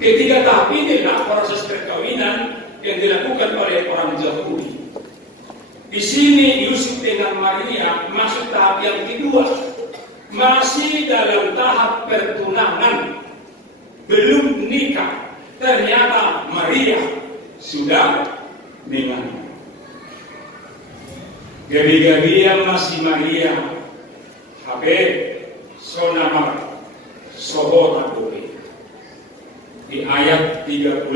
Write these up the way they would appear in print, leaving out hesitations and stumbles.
Ketiga tahap inilah proses perkawinan yang dilakukan oleh orang Yahudi. Di sini Yusuf dengan Maria masuk tahap yang kedua, masih dalam tahap pertunangan, belum nikah. Ternyata Maria sudah mengandung. Gabi-gabian masih Maria, Habib, Sonamar, Sohota Bukit. Di ayat 34,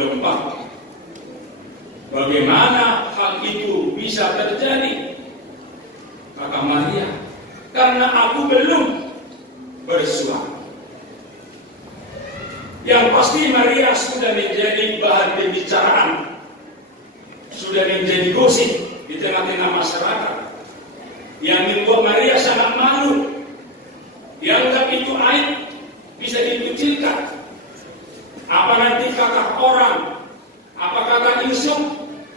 bagaimana hal itu bisa terjadi? Kata Maria, karena aku belum bersuami. Yang pasti Maria sudah menjadi bahan pembicaraan, sudah menjadi gosip di tengah-tengah masyarakat, yang membuat Maria sangat malu. Dianggap itu aib, bisa dikucilkan. Apa nanti kata orang, apa kata Yusuf,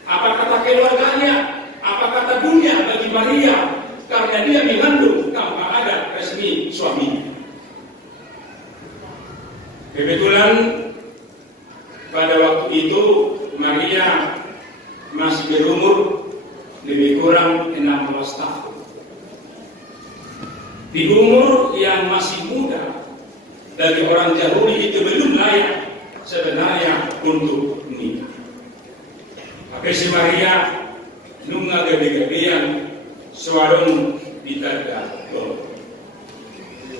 apa kata keluarganya, apa kata dunia bagi Maria, karena dia mengandung tanpa ada resmi suami. Kebetulan pada waktu itu Maria masih berumur lebih kurang 16 tahun. Di umur yang masih muda, bagi orang Yahudi itu belum layak sebenarnya untuk menikah. Tapi si Maria nunga gabi-gabian suarun ditanda.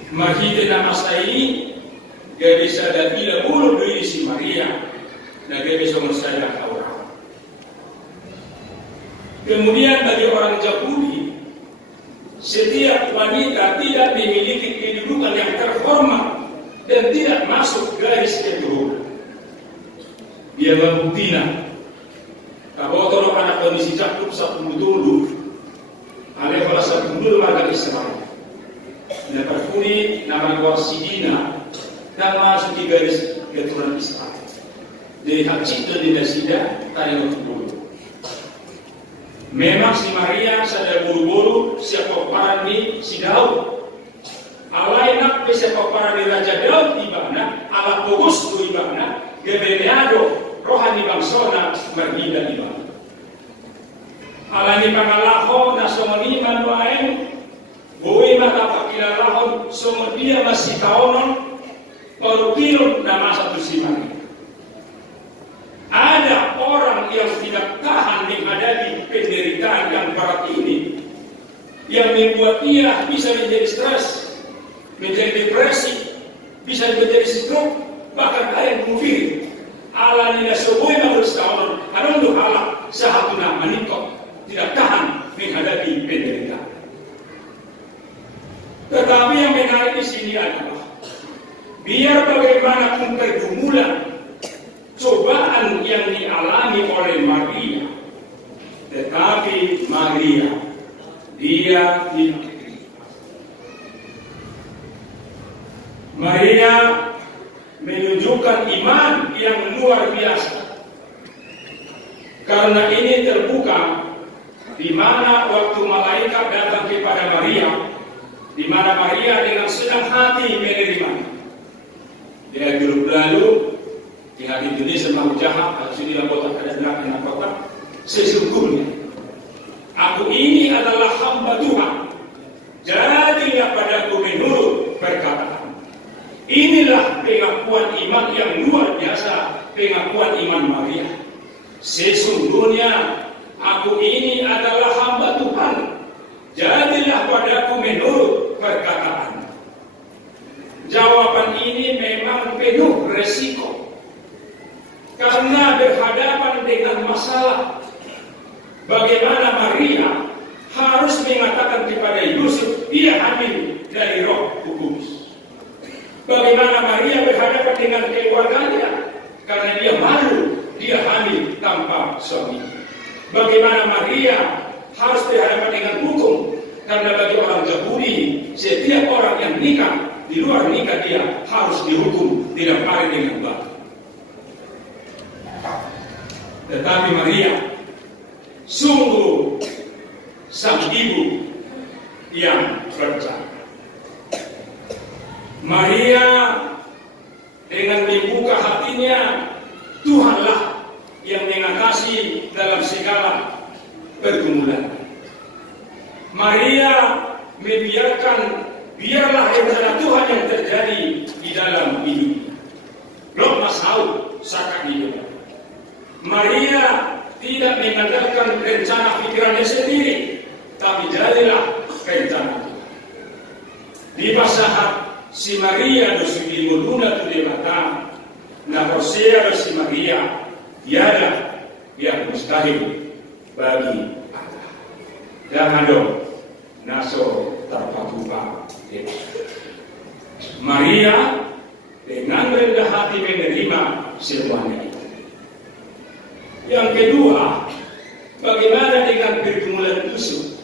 Masih nama saya ini gak bisa dan tidak boleh beri si Maria dan gak bisa mensaja orang. Kemudian bagi orang Yahudi, setiap wanita tidak memiliki kedudukan yang terhormat dan tidak masuk garis keturunan. Dia membuktikan kalau tolong anak kondisi cakup satu dulu, ada kalau satu dulu warga Israel. Nah perkuni nama Warsidina dan masuk di garis keturunan Israel. Jadi hak cipta di Nasida tadi waktu dulu. Memang si Maria sadar buru-buru siapa paran di si Daud. Alainak siapa paran di Raja Daud di mana, ala fokus di mana, gebeneado rohani bangsona merhinda di mana. Alani pangalaho na somoniman waeng, bui mata pakilalahon somodia masih kaonon, porukilon nama satu siman. Ada orang yang tidak tahan menghadapi penderitaan yang berat ini, yang membuat ia bisa menjadi stres, menjadi depresi, bisa menjadi stroke, bahkan ada yang bunuh diri. Allah tidak sebuah yang harus tahu, ada untuk Allah satu nama menikah, tidak tahan menghadapi penderitaan. Tetapi yang menarik di sini adalah, biar bagaimanapun pergumulan, cobaan yang dialami oleh Maria, tetapi Maria dia tidak. Maria menunjukkan iman yang luar biasa. Karena ini terbuka di mana waktu malaikat datang kepada Maria, di mana Maria dengan senang hati menerima. Dia grup lalu di hati Indonesia mau jahat, harus inilah kota ada neraka kota. Sesungguhnya aku ini adalah hamba Tuhan, jadilah padaku menurut perkataan. Inilah pengakuan iman yang luar biasa, pengakuan iman Maria. Sesungguhnya aku ini adalah hamba Tuhan, jadilah padaku menurut perkataan. Jawaban ini memang penuh resiko, karena berhadapan dengan masalah. Bagaimana Maria harus mengatakan kepada Yusuf dia hamil dari Roh Kudus. Bagaimana Maria berhadapan dengan keluarganya karena dia malu dia hamil tanpa suami. Bagaimana Maria harus berhadapan dengan hukum karena bagi orang Yahudi setiap orang yang nikah di luar nikah dia harus dihukum tidak boleh dengan batu. Tetapi Maria sungguh sang ibu yang percaya. Maria pergumulan. Maria membiarkan biarlah rencana Tuhan yang terjadi di dalam hidup. Belum masau sakat hidup. Maria tidak mengandalkan rencana pikirannya sendiri, tapi jadilah rencana Tuhan. Di pasahat si Maria dosugi muduna tu debata, na Hosea si Maria tiada yang mustahil bagi Allah. Jangan dong naso terpatupa. Maria dengan rendah hati menerima semuanya itu. Yang kedua, bagaimana dengan pergumulan Yusuf?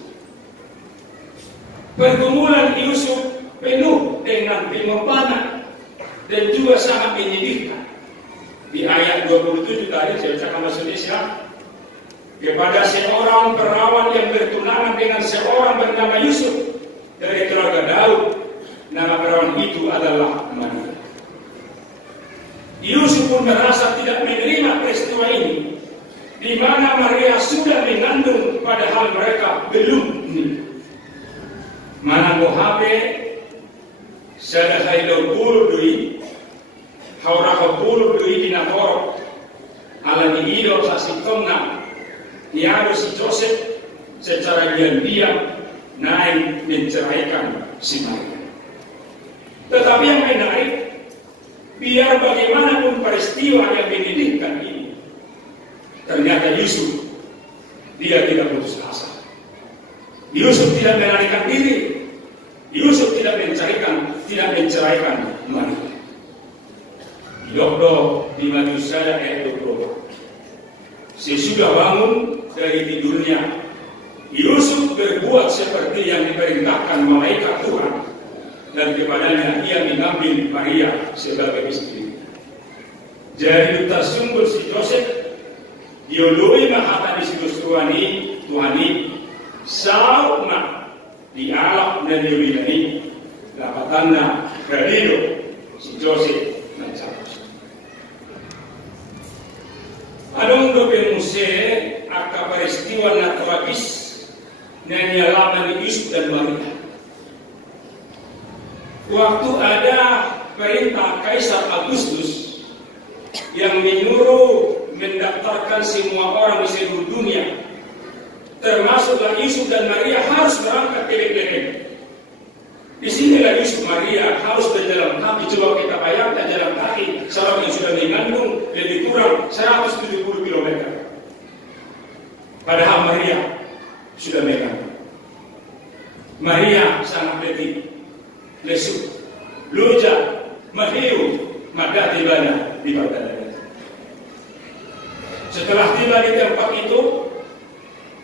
Pergumulan Yusuf penuh dengan pengorbanan dan juga sangat menyedihkan. Di ayat 27 tadi saya bacakan bahasa Indonesia, kepada seorang perawan yang bertunangan dengan seorang bernama Yusuf dari keluarga Daud, nama perawan itu adalah Maria. Yusuf pun merasa tidak menerima peristiwa ini, di mana Maria sudah mengandung padahal mereka belum menikah. Mana Mohabe sada hailo bulu dui haura bulu dui dinatoro ala dihido sasitongna tiado si Joseph secara diam-diam naik menceraikan si Maria. Tetapi yang menarik, biar bagaimanapun peristiwa yang menyedihkan ini, ternyata Yusuf dia tidak putus asa. Yusuf tidak melarikan diri. Yusuf tidak menceraikan Maria. Dokdo di Matius ayat 20. Sesudah bangun dari tidurnya, Yusuf berbuat seperti yang diperintahkan malaikat Tuhan, dan kepadanya ia mengambil Maria sebagai istri. Jadi duta sungguh si Joseph dioloi mahata di situs Tuhani sauna di alam dan diwinani lapatanna Galileo si Joseph mencabut. Adong dobe muse aka peristiwa na tragis nanya laman Yusuf dan Maria. Waktu ada perintah Kaisar Agustus yang menyuruh mendaftarkan semua orang di seluruh dunia, termasuklah Yusuf dan Maria harus berangkat ke Bethlehem. Di sinilah Yusuf Maria harus berjalan kaki. Coba kita bayangkan jalan kaki seorang yang sudah mengandung lebih kurang 170 km. Padahal Maria sudah mengandung. Maria sangat letih, lesu, luja, mahiu, maka tibanya di Magdalena. Setelah tiba di tempat itu,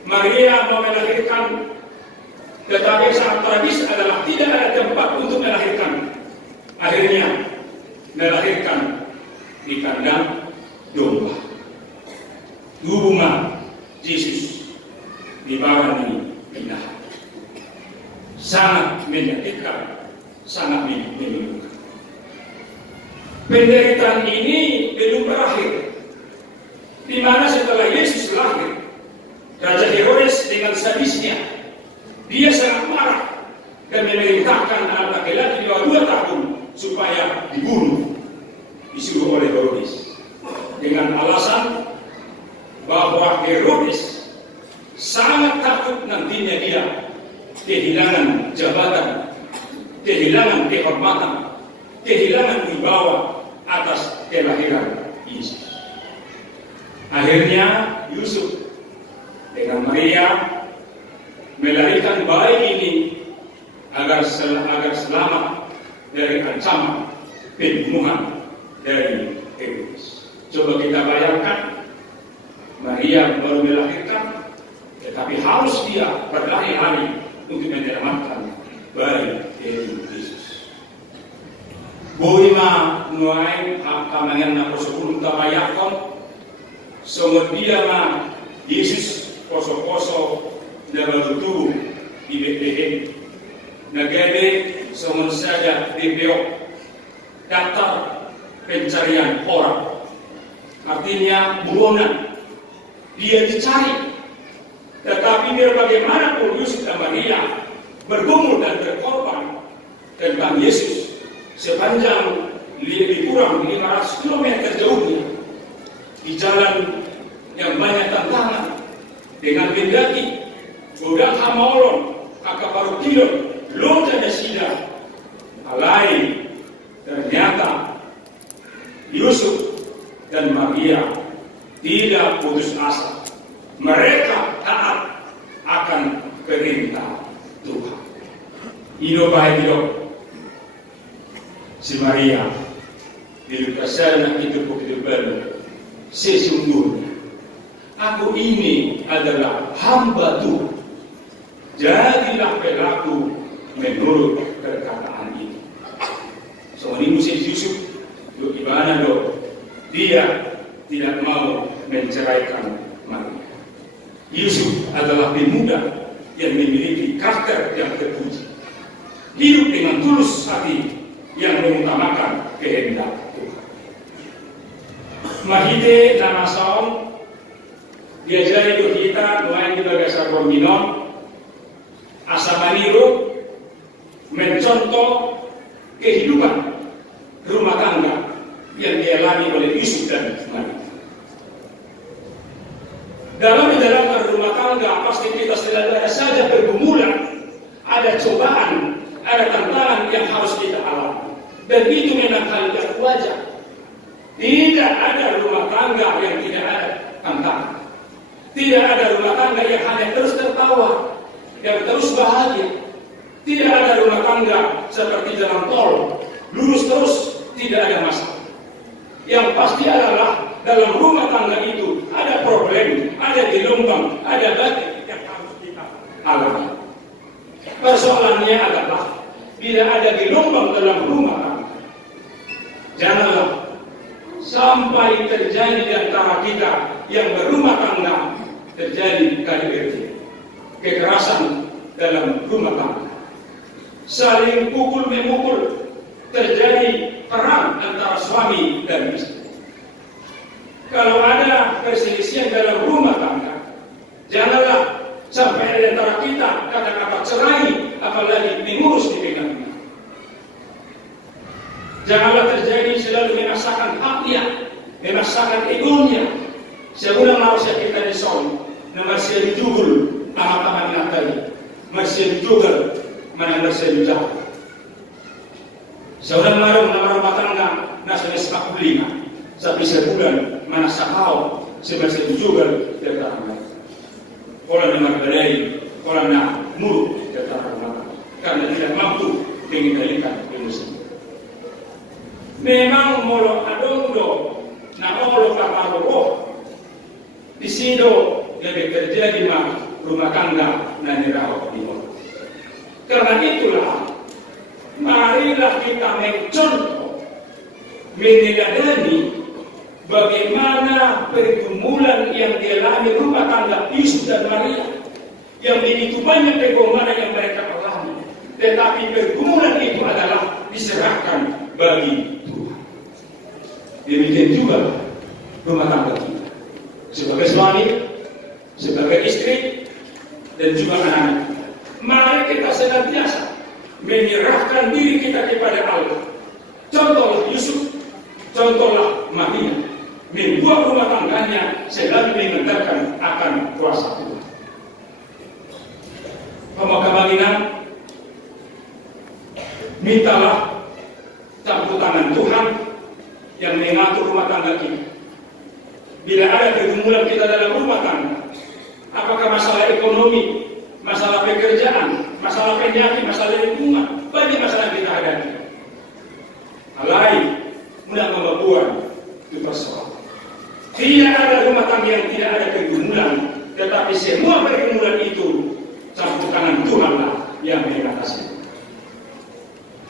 Maria mau melahirkan, tetapi sangat tragis adalah tidak ada tempat untuk melahirkan. Akhirnya melahirkan di kandang domba. Hubungan Yesus di bawah ini pindah. Sangat menyakitkan, sangat memilukan. Penderitaan ini belum berakhir. Di mana setelah Yesus lahir, Raja Herodes dengan sadisnya, dia sangat marah dan memerintahkan anak laki-laki di bawah 2 tahun supaya dibunuh, disuruh oleh Herodes dengan alasan bahwa Herodes sangat takut nantinya dia kehilangan jabatan, kehilangan kehormatan, kehilangan wibawa atas kelahiran Yesus. Akhirnya Yusuf dengan Maria melarikan bayi ini agar selamat dari ancaman pembunuhan dari Herodes. Coba kita bayangkan, Maria baru melahirkan, tetapi harus dia berlari-lari untuk menyelamatkan bayi Yesus. Boima nuai akamangan na posokun tamayakon, sumber dia ma Yesus poso-poso na barutubo di Bethlehem. Nagade sumber saja di Beok daftar pencarian orang. Artinya buronan, dia dicari. Tetapi biar bagaimanapun Yusuf dan Maria bergumul dan berkorban tentang Yesus sepanjang lebih kurang 500 km jauhnya di jalan yang banyak tantangan dengan mendaki godang hamaolon akabaru kilon lonjanya sida alai. Ternyata Yusuf dan Maria tidak putus asa. Mereka taat akan perintah Tuhan. Hidup baik hidup si Maria di sana hidup baru. Sesungguhnya aku ini adalah hamba Tuhan. Jadilah pelaku menurut perkataan itu. So ini Musa Yusuf do gimana do? Dia tidak mau menceraikan Maria. Yusuf adalah pemuda yang memiliki karakter yang terpuji. Hidup dengan tulus hati yang mengutamakan kehendak Tuhan. Mahide nama saon diajari do kita nuain di bagasa borminon asamaniru mencontoh kehidupan rumah tangga yang dialami oleh Yusuf dan Maria. Dalam menjalankan rumah tangga pasti kita selalu ada saja pergumulan, ada cobaan, ada tantangan yang harus kita alami. Dan itu memang hal yang wajar. Tidak ada rumah tangga yang tidak ada tantangan. Tidak ada rumah tangga yang hanya terus tertawa, yang terus bahagia. Tidak ada rumah tangga seperti jalan tol, lurus terus, tidak ada masalah. Yang pasti adalah dalam rumah tangga itu ada problem, ada gelombang, ada badai yang harus kita alami. Persoalannya adalah tidak ada gelombang dalam rumah tangga. Janganlah sampai terjadi di antara kita yang berumah tangga terjadi KDRT, kekerasan dalam rumah tangga, saling pukul memukul, terjadi perang antara suami dan istri. Kalau ada perselisihan dalam rumah tangga, janganlah sampai ada di antara kita kata-kata cerai, apalagi mengurus di pegangnya. Janganlah terjadi selalu memaksakan haknya, memaksakan egonya. Sebulan harusnya kita disol, masih dijugul, tamat-tamat natai, masih dijugal, mana masih dijauh. Seorang marung nama rumah tangga, nasa sepak belinga, sampai sebulan mana sakau, semasa dijugal tertarang. Orang dengar badai, orang nak muruk tertarang, karena tidak mampu mengendalikan emosi. Memang molo adondo, na molo kaparo di sido lebih terjadi rumah tangga dan dirawat di bawah. Karena itulah, marilah kita mencontoh, menyadari bagaimana pergumulan yang dialami rumah tangga Yusuf dan Maria, yang begitu banyak pergumulan yang mereka alami, tetapi pergumulan itu adalah diserahkan bagi Tuhan. Demikian juga rumah tangga kita, sebagai suami, sebagai istri, dan juga anak-anak. Mari kita senantiasa menyerahkan diri kita kepada Allah. Contohlah Yusuf, contohlah Maria, membuat rumah tangganya selalu mengandalkan akan kuasa Tuhan. Pemakamanina, mintalah campur tangan Tuhan yang mengatur rumah tangga kita. Bila ada pergumulan kita dalam rumah tangga, apakah masalah ekonomi, masalah pekerjaan, masalah penyakit, masalah lingkungan, banyak masalah kita hadapi. Alai, mudah membuat itu persoalan. Tidak ada rumah tangga yang tidak ada pergumulan, tetapi semua pergumulan itu campur tangan Tuhanlah yang mengatasi.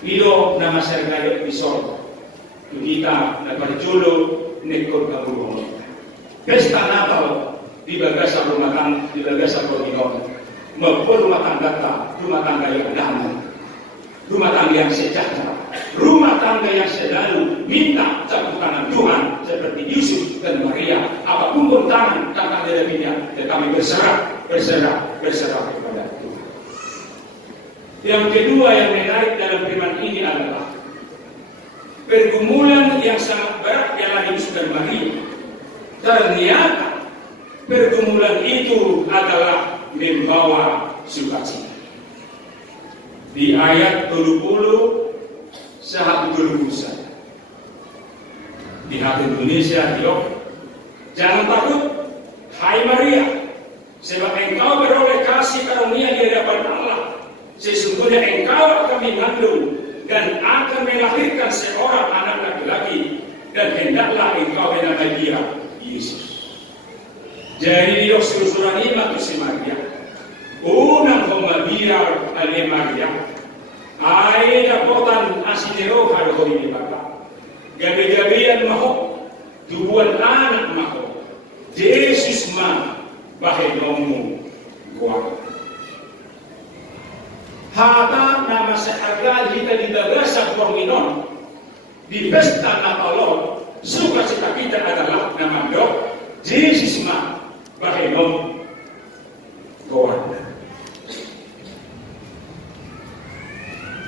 Lido nama sergaya episode kita dapat jodoh nekor kabur. Pesta Natal di bagasa rumah tangga, di bagasa koridor, membuat rumah tangga yang damai, rumah tangga yang sejahtera, rumah tangga yang selalu minta campur tangan Tuhan seperti Yusuf dan Maria. Apapun bentangan tangan darinya, tetapi berserah berserah kepada Tuhan. Yang kedua yang menarik dalam firman ini adalah pergumulan yang sangat berat yang alami Yesus dan Maria. Ternyata pergumulan itu adalah membawa sukacita. Di ayat 20 sehatu 21 di hati Indonesia diok, jangan takut hai Maria, sebab engkau beroleh kasih karunia di hadapan Allah. Sesungguhnya engkau akan mengandung dan akan melahirkan seorang anak laki-laki, dan hendaklah engkau menamai dia Yesus. Jadi diok suruh-suruh ini si Maria unang pembabiar ale Maria ay dapotan asinero haro ini baka gabi-gabian maho tubuhan anak maho Yesus ma bahe nomu gua hata nama seharga kita dibagasa forminon di pesta Natal suka cita kita adalah nama dok Yesus ma bahe nomu gua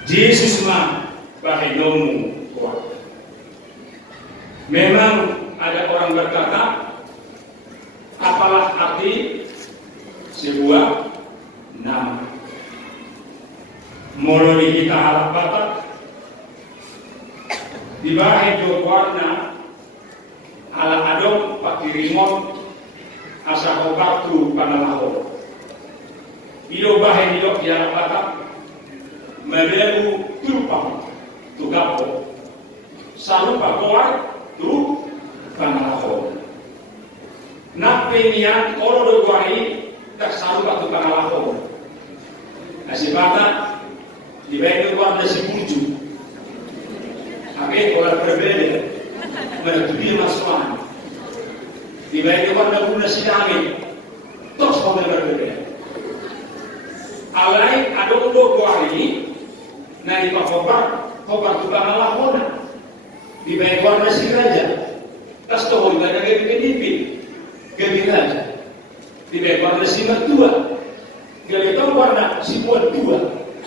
Yesus ma bahe nomu gua. Memang ada orang berkata, apalah arti sebuah nama? Mulai kita harap batak, di bawah itu warna ala adong pakai remote asa waktu panalaho. Ilo bahe dok di harap batak, melebu turupang tugapo, salupa kuat tu pangalaho. Nak penian oro do guai tak salupa tu pangalaho. Nasi bata di bawah guarda si burju. Abe orang berbeda, menutupi masukan. Di bawah guarda guna si kami, tos orang berbeda. Alai adong do guai na ipakobar tu pangalaho na. Di bawah warna si raja, tas tohol gak ada gabi raja. Di bawah warna si mertua, gabi tahu warna si buat tua.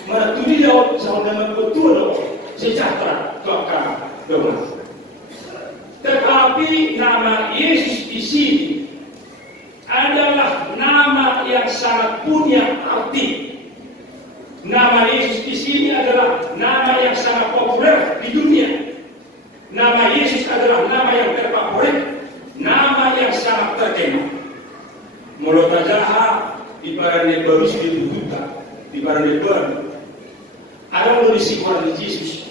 Mana tu dia sama dengan mertua dong, sejahtera tuakan dong. Tetapi nama Yesus di sini adalah nama yang sangat punya arti. Nama Yesus di sini adalah nama yang sangat populer di dunia. Nama Yesus adalah nama yang terfavorit, nama yang sangat terkenal. Mulut ajaha di para nebarus di Buddha, di para nebar. Ada nulis Quran Yesus,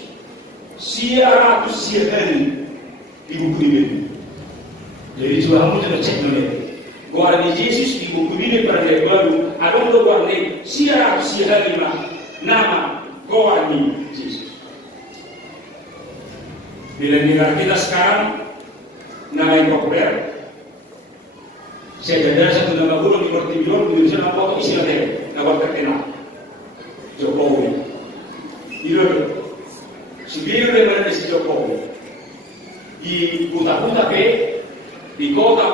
100 hari di buku ini. Jadi sudah kamu jangan cek nanti. Quran Yesus di buku ini para nebar. Ada nulis Quran 100 hari nama Quran Yesus. Bila negara kita sekarang nama yang populer, saya ada satu nama guru di Portugal, di Indonesia nama foto istilah dia, nama terkenal, Jokowi. Itu sebelum dia si Jokowi di kota-kota di kota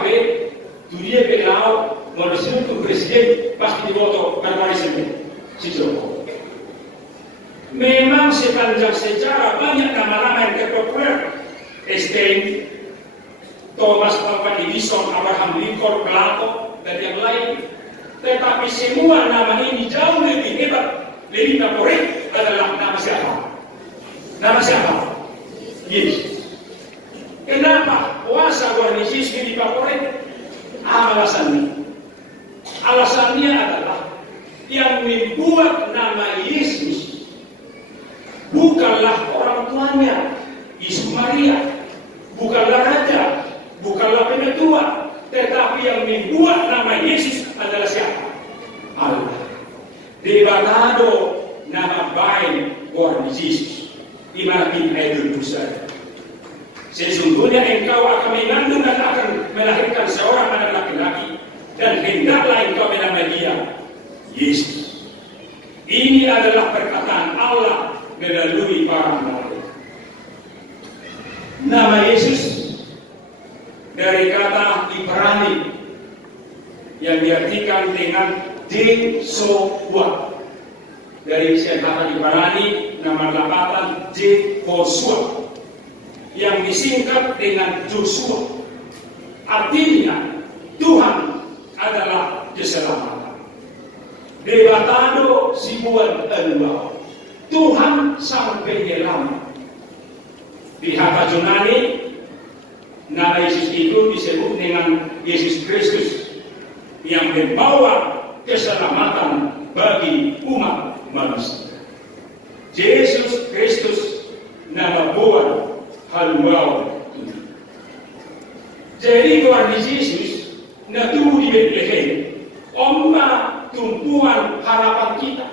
tu dia kenal manusia untuk presiden pasti difoto permanen si Jokowi. Memang sepanjang sejarah banyak nama-nama yang terpopuler, Einstein, Thomas Alva Edison, Abraham Lincoln, Plato, dan yang lain. Tetapi semua nama ini jauh lebih hebat, lebih favorit adalah nama siapa? Nama siapa? Yesus. Kenapa kuasa Tuhan Yesus ini favorit? Alasannya. Alasannya adalah yang membuat nama Yesus bukanlah orang tuanya, Yesus Maria, bukanlah raja, bukanlah penetua, tetapi yang membuat nama Yesus adalah siapa? Allah. Debatado nama baik Tuhan Yesus, di mana kita itu besar. Sesungguhnya engkau akan mengandung dan akan melahirkan seorang anak laki-laki, dan hendaklah engkau menamai dia Yesus. Ini adalah perkataan Allah melalui para nabi. Nama Yesus dari kata Ibrani yang diartikan dengan Jesua. Dari kata Ibrani nama lambatan Jehoshua yang disingkat dengan Joshua. Artinya Tuhan adalah keselamatan. Debatado sibuan Allah. Tuhan sang penyelamat. Di kata Yunani, nama Yesus itu disebut dengan Yesus Kristus yang membawa keselamatan bagi umat manusia. Yesus Kristus nama buat haluau. Jadi Tuhan Yesus na tumbuh di Bethlehem, omba tumpuan harapan kita,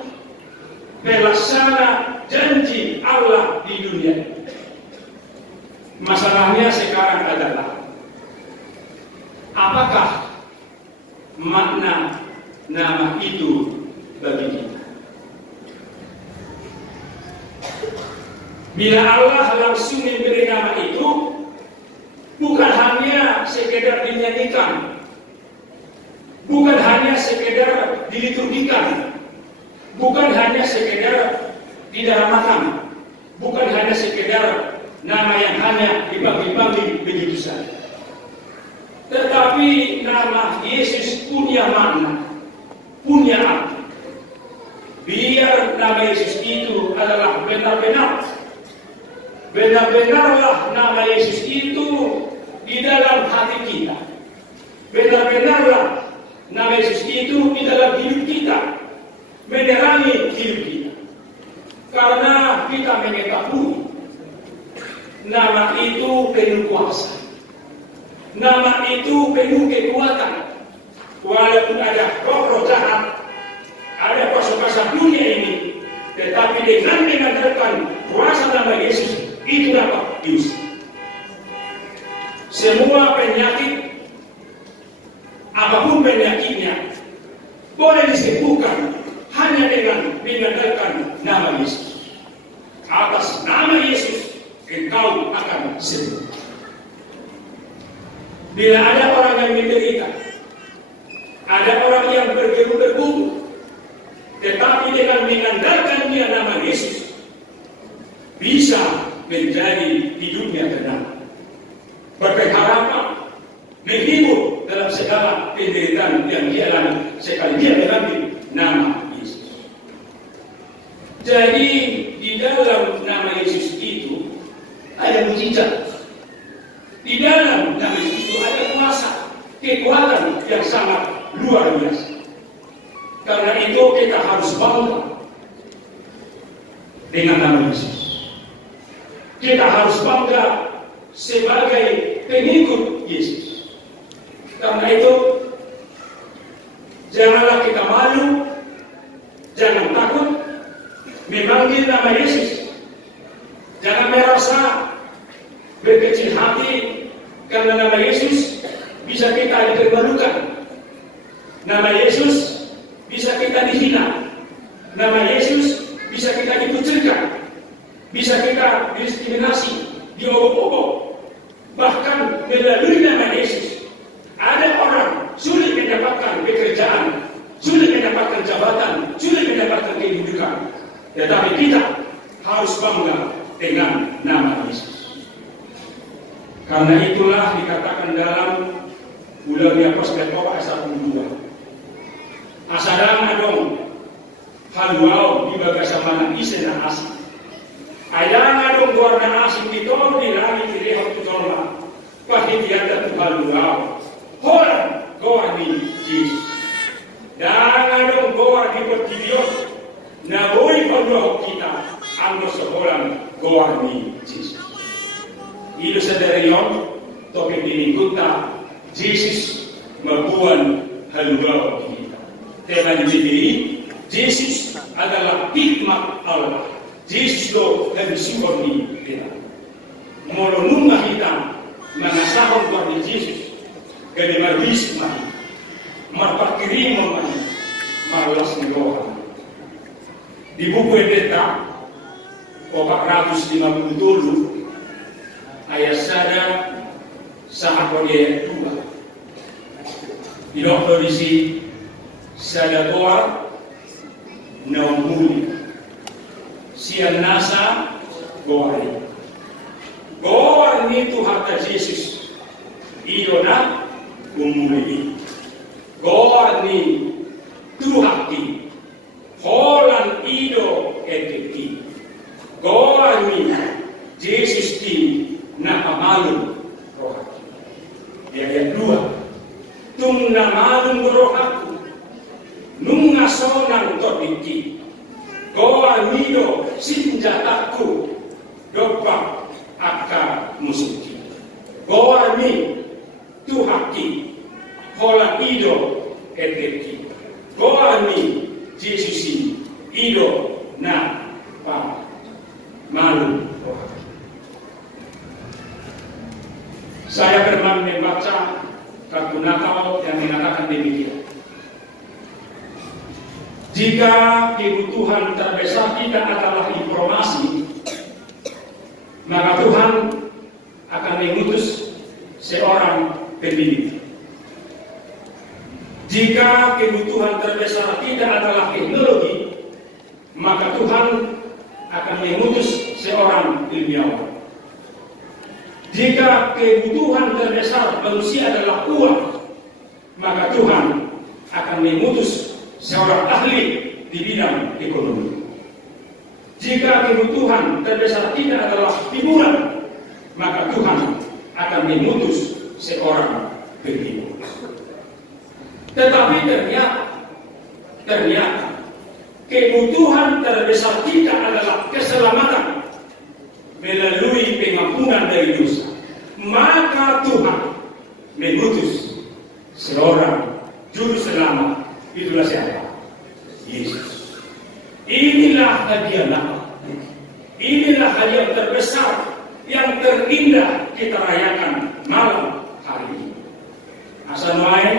melaksana janji Allah di dunia. Masalahnya sekarang adalah apakah makna nama itu bagi kita? Bila Allah langsung memberi nama itu, bukan hanya sekedar dinyanyikan, bukan hanya sekedar diliturgikan, bukan hanya sekedar didaramakan, bukan hanya sekedar nama yang hanya dibagi-bagi begitu saja. Tetapi nama Yesus punya makna, punya arti. Biar nama Yesus itu adalah benar-benarlah nama Yesus itu di dalam hati kita. Benar-benarlah nama Yesus itu di dalam hidup kita, menerangi hidup kita. Karena kita mengetahui nama itu penuh kuasa, nama itu penuh kekuatan. Walaupun ada roh-roh jahat, ada kuasa-kuasa dunia ini, tetapi dengan mengandalkan kuasa nama Yesus itu dapat diusir. Semua penyakit, apapun penyakitnya, boleh disembuhkan hanya dengan mengandalkan nama Yesus. Atas nama Yesus engkau akan sembuh. Bila ada orang yang menderita, ada orang yang bergelut-gelut, tetapi dengan mengandalkan dia nama Yesus, bisa menjadi hidupnya tenang, berpengharapan, menghibur dalam segala penderitaan yang dia alami sekali dia mengambil nama Yesus. Jadi di dalam nama Yesus itu ada mujizat. Di dalam nama Yesus itu ada kuasa, kekuatan yang sangat luar biasa. Karena itu kita harus bangga dengan nama Yesus. Kita harus bangga sebagai pengikut Yesus. Karena itu janganlah kita malu, jangan takut memanggil nama Yesus. Jangan merasa berkecil hati karena nama Yesus bisa kita dipermalukan. Nama Yesus bisa kita dihina. Nama Yesus bisa kita dikucilkan. Bisa kita didiskriminasi, diobok-obok. Bahkan melalui nama Yesus, ada orang sulit mendapatkan pekerjaan, sulit mendapatkan jabatan, sulit mendapatkan kehidupan. Tetapi kita harus bangga dengan nama Yesus. Karena itulah dikatakan dalam Ulangi Apostol ayat 1-2. Asadang adong haluau di bagasa mana isena asik. Ayang adong warna asik ditolong di langit di rehot tutolma. Pahitiata tu haluau. Horan goar di Yesus. Dan adong goar di pertibion. Naboi pandoh kita anggo sehoran goar di Yesus. Ilu sadarion toke dinikuta Yesus mabuan haluau kita. Tema diberi Yesus adalah hikmat Allah. Yesus lo dari sumber ni kita. Molonunga kita mengasahkan kepada Yesus. Gede maris mah, marpakirim mah, malas ngeloha. Di buku Ebeta 457 ayat 1 sahabat ayat 2. Di dokter isi Sada goar na umuli. Siya nasa goari. Goar ni Tuhan Yesus. Iyo na umuli. Goar ni Tuhan ki. Holan ido eteki. Goar ni Yesus ki na amalun rohaki. Ayat 2. Tung na malun rohaku. Nung nasonang topiki. Goar nido sinjataku. Dopak aka musuki. Goar ni Tuhaki. Holan ido eteki. Goar ni Yesusi ido na pa malu. Saya pernah membaca kartu Natal yang mengatakan demikian. Jika kebutuhan terbesar kita adalah informasi, maka Tuhan akan mengutus seorang pembimbing. Jika kebutuhan terbesar kita adalah teknologi, maka Tuhan akan mengutus seorang ilmuwan. Jika kebutuhan terbesar manusia adalah uang, maka Tuhan akan mengutus seorang ahli di bidang ekonomi. Jika kebutuhan terbesar kita adalah hiburan, maka Tuhan akan mengutus seorang penghibur. Tetapi ternyata kebutuhan terbesar kita adalah keselamatan melalui pengampunan dari dosa. Maka Tuhan mengutus seorang juru selamat. Itulah siapa? Yesus. Inilah hadiah Natal. Inilah hadiah terbesar yang terindah kita rayakan malam hari ini. Asa noae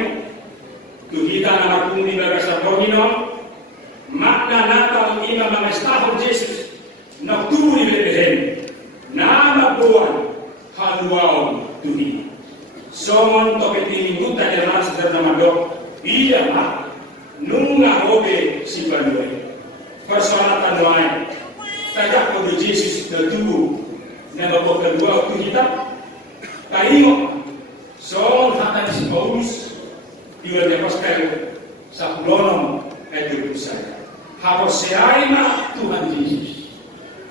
kita nama pun di bagasa Romino makna Natal ina mamestahun Yesus na tubuh di Bethlehem nama buan haluaon tuhi somon topeti minggu tak jalan sederhana dok iya mak nunga hobe si bandoe persolatan lain tajak pada Yesus na tubuh nama buat kedua waktu kita kaingo somon hatan si Paulus Iwan Pascal sa pulonom ay Jerusalem. Hapos siya na Tuhan Yesus.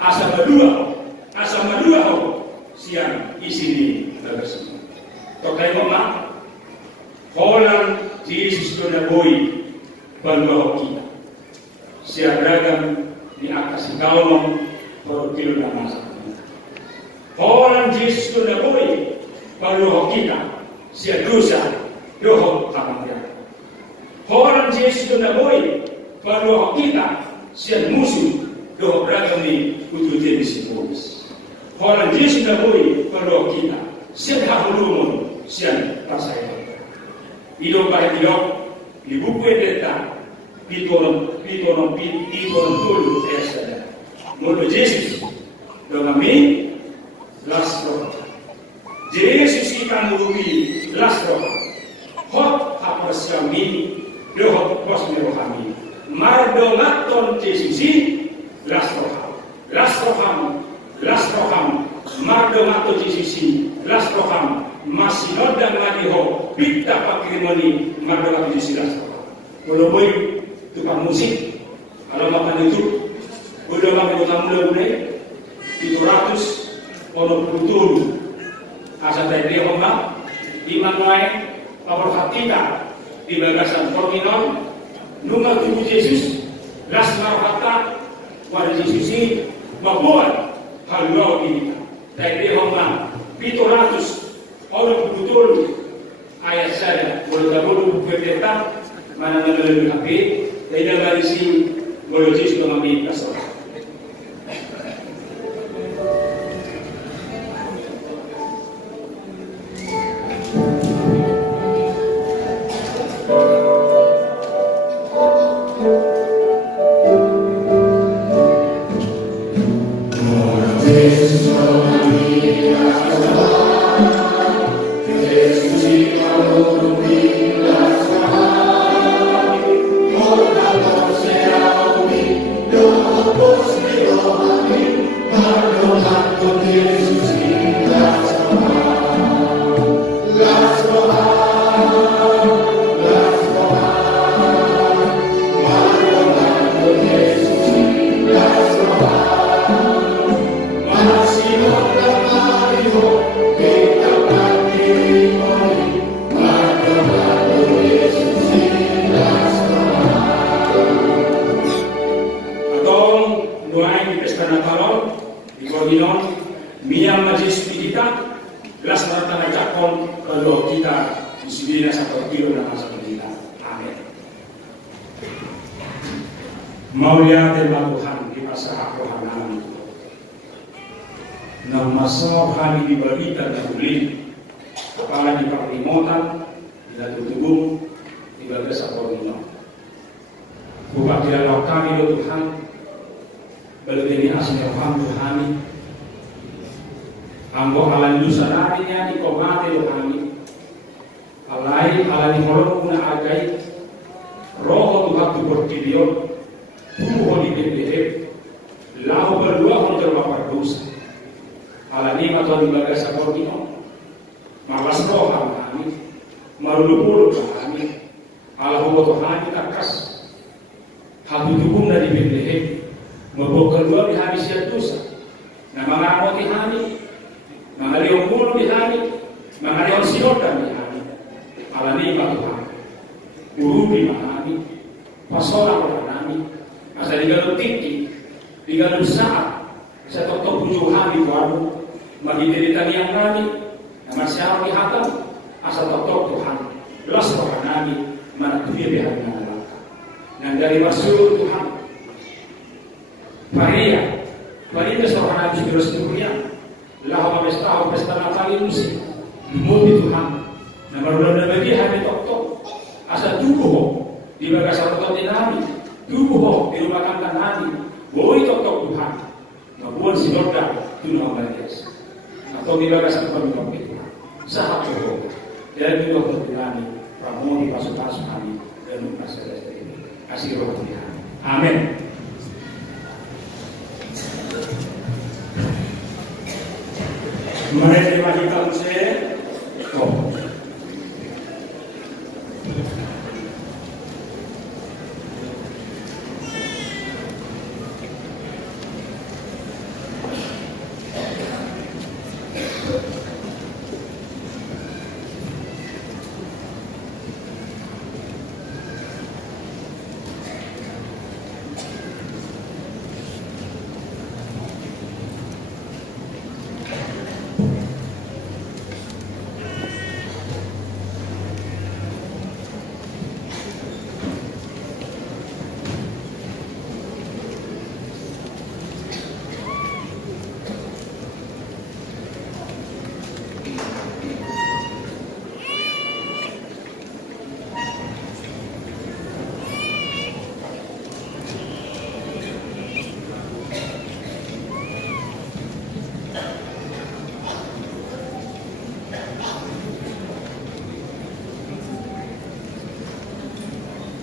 Asa madua ho siya isini nagasimula. Tokay mo ma, holang Yesus ko na boy balwa ho kita. Siya beragam ni akas ikaw por kilo na masa. Holang Yesus ko na boy balwa ho kita. Siya dosa doho kamarya. Horan Yesus na boy paruh kita sian musuh doho beragam ni ututin si Paulus. Horan Yesus na boy paruh kita sian hahulumon sian pasaya. Ido baik di buku edeta pitonom tulu esada. Mulu Yesus do kami lasro. Yesus ikan ubi lasro. Hot hapos kami, dohot pos merohami. Mardomaton Yesusi, lasroham. Mardomaton Yesusi, lasroham. Masinoda ngadiho, pitta pakrimoni, mardomaton Yesusi lasroham. Kalau boy tukang musik, kalau makan itu, udah makan tukang mulai 700 ono puluh asal dari dia ombak, iman lain. Pablo Hatita di bagasan Forminon nunga tubuh Yesus las marhata war Yesusi mabuat haluau ini dari homa 700 orang betul ayat saya boleh tabulu berdetak mana lebih happy tidak barisi boleh Yesus mengambil kasar. Belas tanah jakon kalau kita disibina satu kilo dan masa kita. Amin. Mau lihat Tuhan di masa rohani itu. Nah masa rohani di balita dan uli, apalagi perlimotan, tidak tutubung, tidak bisa koordinat. Bukan tidak kami lo Tuhan, balik ini asli rohani. Ambo alani lusanarinya di komate rohani. Alani holong na agai, roho Tuhan tu berkilion. Tuhan di Bethlehem, lau berdua honter bapak dosa. Alani atau di bagas akordion, malas rohan kami, marulupulu kami, alahu Tuhan kakas. Habu tubuh na di Bethlehem, mabok kedua di hari siat dosa. Nah mangamo di hari, mangaliong bulu di hari, mangaliong silotan di hari. Alani Tuhan, urubi mahani, pasora kami. Asa digalong titi, digalong saat, sa toktok punyong hami walo, magidiritan niyang nami, na masyaraw ni hatang, asa toktok Tuhan, belas baka nami, manatuya bihan na nalaka. Nang dari masulong Tuhan, Maria sa baka nami siguro sinuriyan, laho mabestaho, pesta natali musi, lumuti Tuhan, na marulang na bagihan ni toktok, asa tubuho, di baga sa toktok ni nami, tubuh di rumah tangga nani, boleh tok Tuhan, nabuan si Norda tunang balas, atau di bagas tempat itu, sahabat Tuhan, dan juga terjadi pramoni pasuk-pasuk kami dan masalah ini, kasih roh Tuhan, amin. Mari terima kasih saya.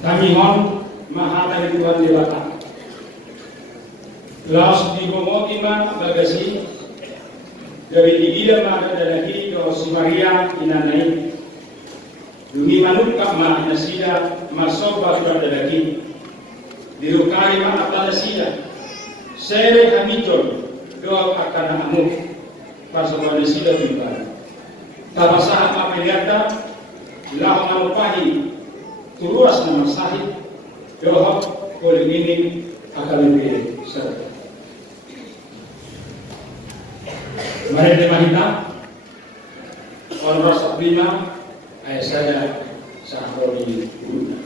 Kami mohon mahal Tuhan dewata. Laos di Bomotima bagasi dari digila maka dalaki ke si Maria inanai. Dumi manuk kak ma nasida masoba ke dalaki. Dirukari ma apa nasida. Sere hamiton doa akan amu pasoba nasida bimbang. Tabasaha apeliata lahu manupahi turuas nama sahih doa oleh ini akan lebih seru. Mari kita orang rasa prima ayat saya sahori guna.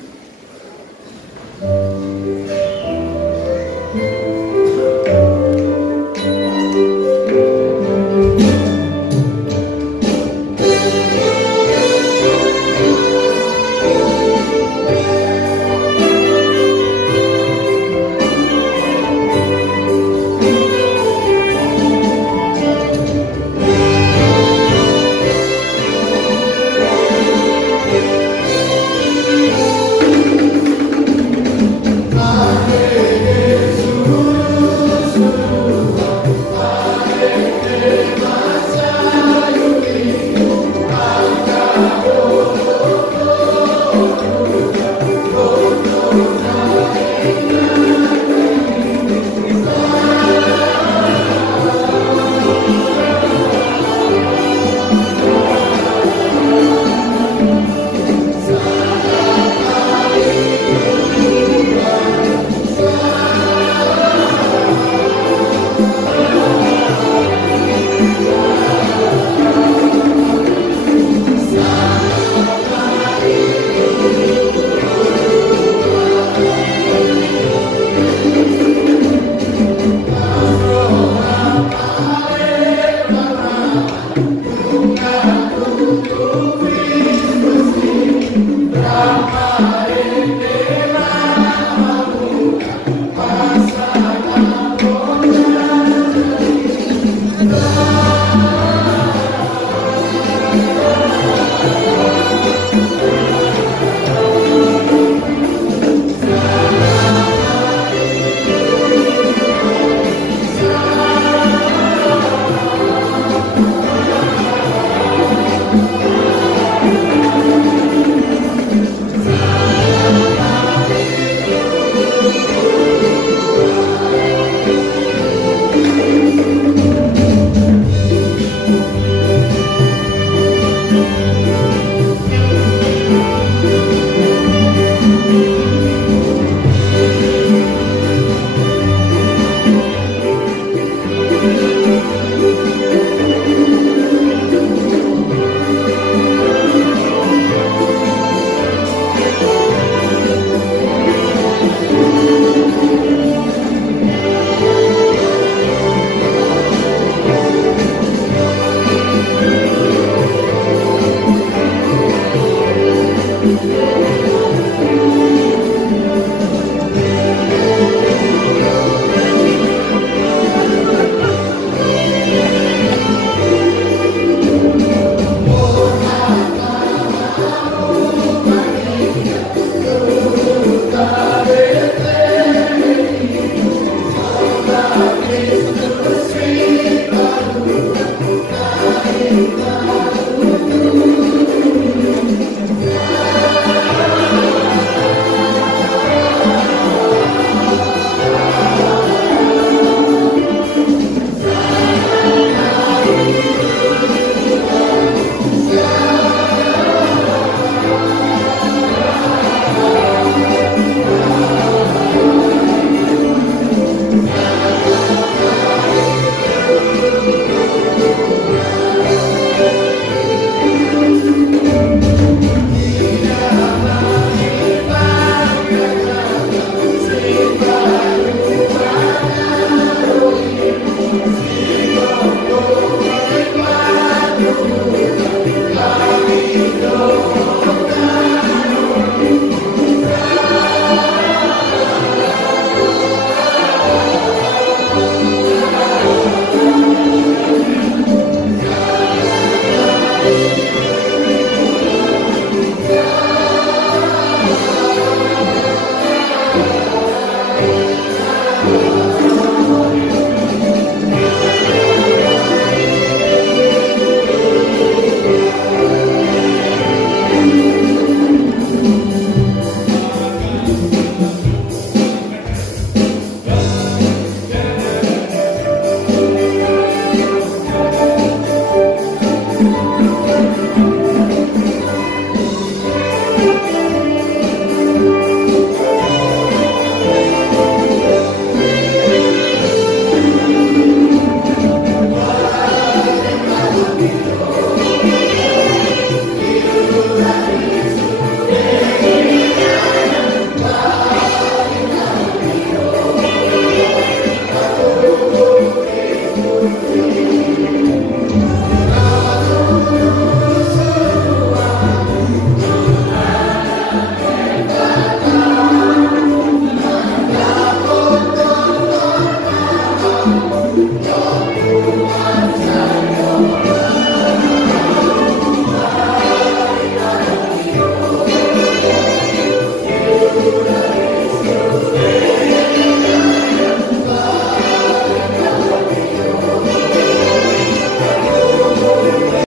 Yesus.